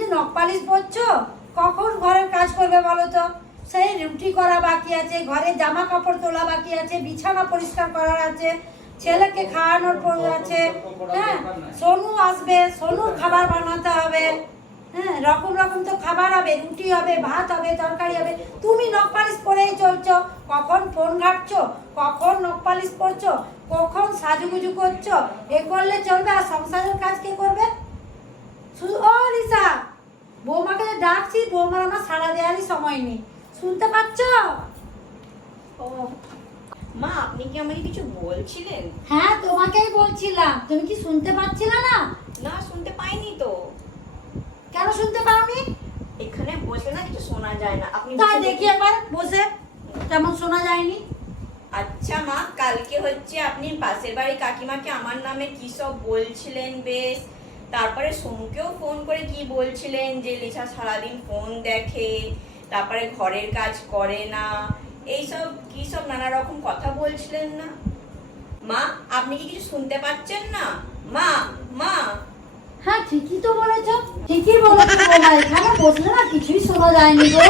যে নখ পালিশ পরছো কখন ঘরের কাজ করবে বলো তো? সেই রুটি করা বাকি আছে, ঘরে জামা কাপড় তোলা বাকি আছে, বিছানা পরিষ্কার করার আছে, ছেলেকে খাওয়ানোর পর আছে। হ্যাঁ সোনু আসবে, সোনুর খাবার বানাতে হবে। হ্যাঁ রকম রকম তো খাবার হবে, রুটি হবে, ভাত হবে, তরকারি হবে। তুমি নখ পালিশ পরেই চলছো। কখন ফোন ঘাটছো, কখন নখ পালিশ পরছো কখন সাজুগুজু করছ, এ করলে চলবে আর সংসারের কাজ কে করবে? ডাকছি বৌমার আমার সাড়া দেওয়ারই সময় নেই। শুনতে পাচ্ছ? ও। মা আপনি কি আমাকে কিছু বলছিলেন? হ্যাঁ তোমাকেই বলছিলাম। তুমি কি শুনতে পাচ্ছিলে না? না শুনতে পাইনি তো। কেন শুনতে পাওনি? এখানে বসে না কিছু শোনা যায় না। আপনি তাই দেখি একবার বসে। কেমন শোনা যায়নি। আচ্ছা মা কালকে হচ্ছে আপনি পাশের বাড়ি কাকিমাকে আমার নামে কি সব বলছিলেন বেশ? তারপরে সোমকেও ফোন করে কি বলছিলেন যে, লিসা সারাদিন ফোন দেখে, তারপরে ঘরের কাজ করে না। এইসব, কি সব নানা রকম কথা বলছিলেন না? মা, আপনি কি কিছু শুনতে পাচ্ছেন না? মা মা। হ্যাঁ ঠিকই তো বলেছ, ঠিকই বলেছ এখানে বসলে না কিছুই শোনা যায়নি গো।